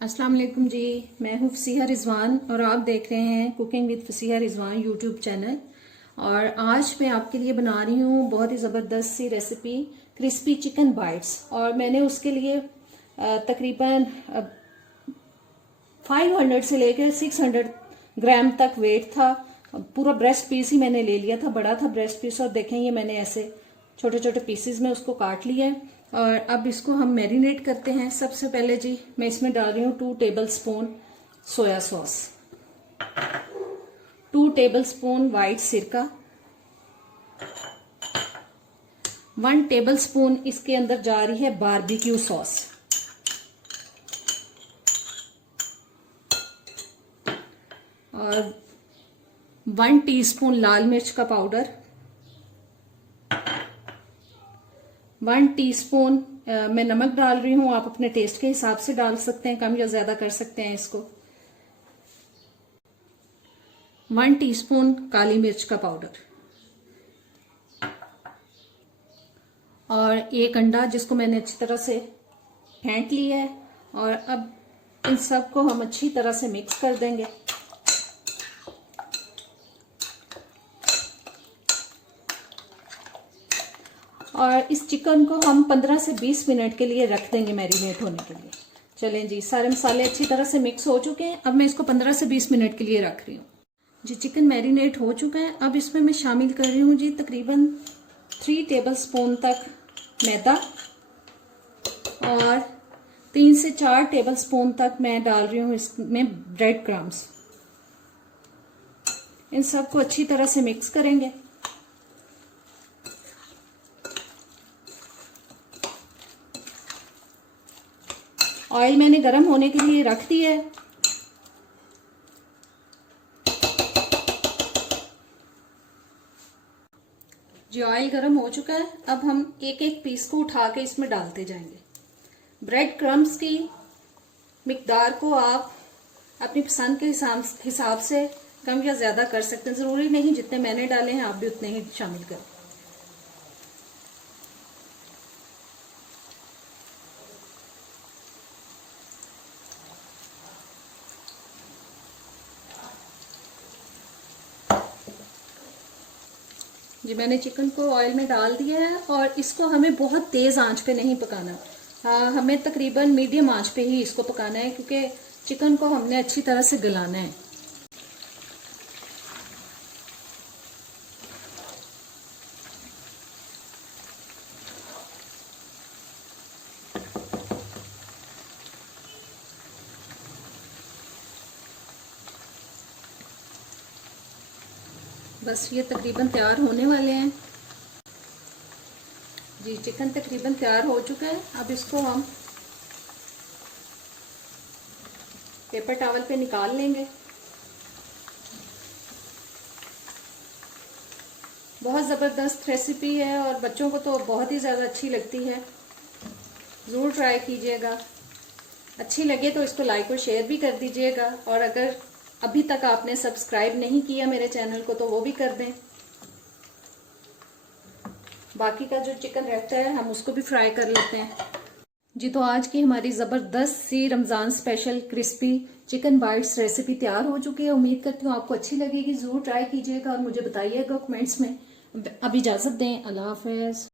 अस्सलाम वालेकुम जी। मैं हूँ फसीहा रिजवान और आप देख रहे हैं cooking with Fasiha Rizwan YouTube channel. और आज मैं आपके लिए बना रही हूँ बहुत ही ज़बरदस्त सी रेसिपी क्रिस्पी चिकन बाइट्स। और मैंने उसके लिए तकरीबन 500 से लेकर 600 ग्राम तक वेट था। पूरा ब्रेस्ट पीस ही मैंने ले लिया था, बड़ा था ब्रेस्ट पीस। और देखें ये मैंने ऐसे छोटे छोटे पीसेस में उसको काट लिया है। और अब इसको हम मैरिनेट करते हैं। सबसे पहले जी मैं इसमें डाल रही हूँ 2 table spoon soya sauce, 2 table spoon white सिरका, 1 टेबल स्पून इसके अंदर जा रही है बारबेक्यू सॉस, और 1 टीस्पून लाल मिर्च का पाउडर, 1 टीस्पून मैं नमक डाल रही हूं। आप अपने टेस्ट के हिसाब से डाल सकते हैं, कम या ज्यादा कर सकते हैं इसको। 1 टीस्पून काली मिर्च का पाउडर और 1 अंडा जिसको मैंने अच्छी तरह से फेंट लिया है। और अब इन सब को हम अच्छी तरह से मिक्स कर देंगे। और इस चिकन को हम 15 से 20 मिनट के लिए रख देंगे मैरिनेट होने के लिए। चलें जी, सारे मसाले अच्छी तरह से मिक्स हो चुके हैं। अब मैं इसको 15 से 20 मिनट के लिए रख रही हूँ जी। चिकन मैरिनेट हो चुका है। अब इसमें मैं शामिल कर रही हूँ जी तकरीबन 3 टेबल स्पून तक मैदा और 3 से 4 टेबल स्पून तक मैं डाल रही हूँ इसमें ब्रेड क्रम्स। इन सबको अच्छी तरह से मिक्स करेंगे। ऑयल मैंने गरम होने के लिए रख दिया है। जी ऑयल गरम हो चुका है। अब हम एक एक पीस को उठा के इसमें डालते जाएंगे। ब्रेड क्रम्स की मिकदार को आप अपनी पसंद के हिसाब से कम या ज्यादा कर सकते हैं। जरूरी नहीं जितने मैंने डाले हैं आप भी उतने ही शामिल करें। जी मैंने चिकन को ऑयल में डाल दिया है और इसको हमें बहुत तेज आंच पे नहीं पकाना। हमें तकरीबन मीडियम आंच पे ही इसको पकाना है, क्योंकि चिकन को हमने अच्छी तरह से गलाना है। बस ये तकरीबन तैयार होने वाले हैं जी। चिकन तकरीबन तैयार हो चुका है। अब इसको हम पेपर टॉवल पे निकाल लेंगे। बहुत ज़बरदस्त रेसिपी है और बच्चों को तो बहुत ही ज़्यादा अच्छी लगती है। ज़रूर ट्राई कीजिएगा। अच्छी लगे तो इसको लाइक और शेयर भी कर दीजिएगा। और अगर अभी तक आपने सब्सक्राइब नहीं किया मेरे चैनल को तो वो भी कर दें। बाकी का जो चिकन रहता है हम उसको भी फ्राई कर लेते हैं जी। तो आज की हमारी ज़बरदस्त सी Ramzan special crispy chicken bites recipe तैयार हो चुकी है। उम्मीद करती हूँ आपको अच्छी लगेगी। ज़रूर ट्राई कीजिएगा और मुझे बताइएगा कमेंट्स में। अब इजाज़त दें। अल्लाह हाफ़िज़।